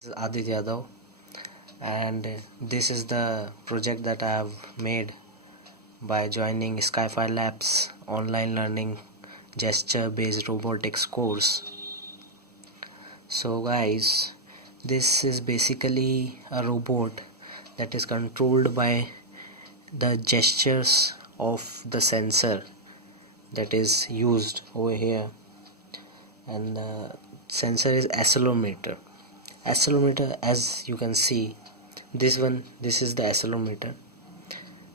This is Aaditya, and this is the project that I have made by joining Skyfi Labs online learning gesture based robotics course. So guys, this is basically a robot that is controlled by the gestures of the sensor that is used over here, and the sensor is accelerometer. As you can see, this is the accelerometer,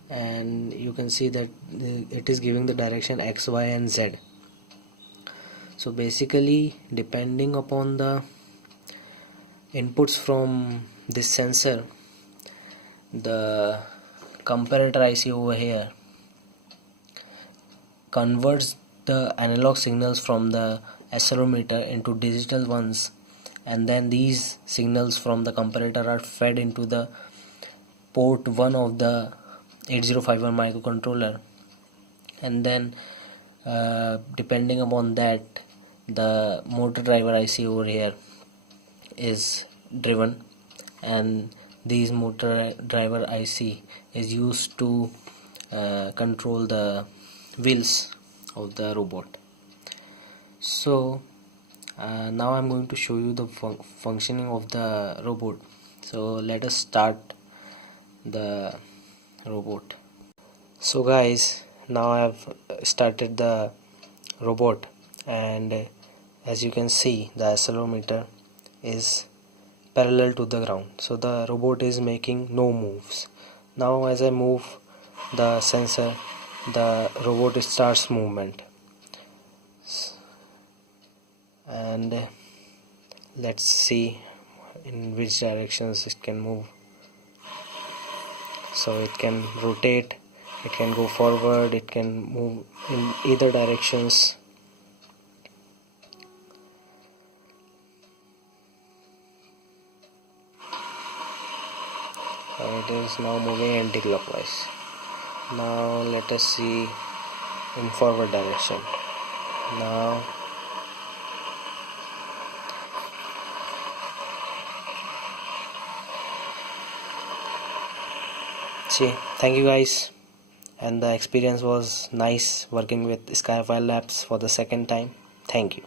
and you can see that it is giving the direction x, y and z. So basically, depending upon the inputs from this sensor, the comparator IC over here converts the analog signals from the accelerometer into digital ones, and then these signals from the comparator are fed into the port 1 of the 8051 microcontroller, and then depending upon that, the motor driver IC over here is driven, and these motor driver IC is used to control the wheels of the robot. So now I'm going to show you the functioning of the robot. So let us start the robot. So guys, now I've started the robot, and as you can see, the accelerometer is parallel to the ground, so the robot is making no moves. Now as I move the sensor, the robot starts movement, and let's see in which directions it can move. So it can rotate, it can go forward, it can move in either directions. It is now moving anti-clockwise. Now let us see in forward direction. Now see, thank you guys, and the experience was nice working with Skyfi Labs for the second time. Thank you.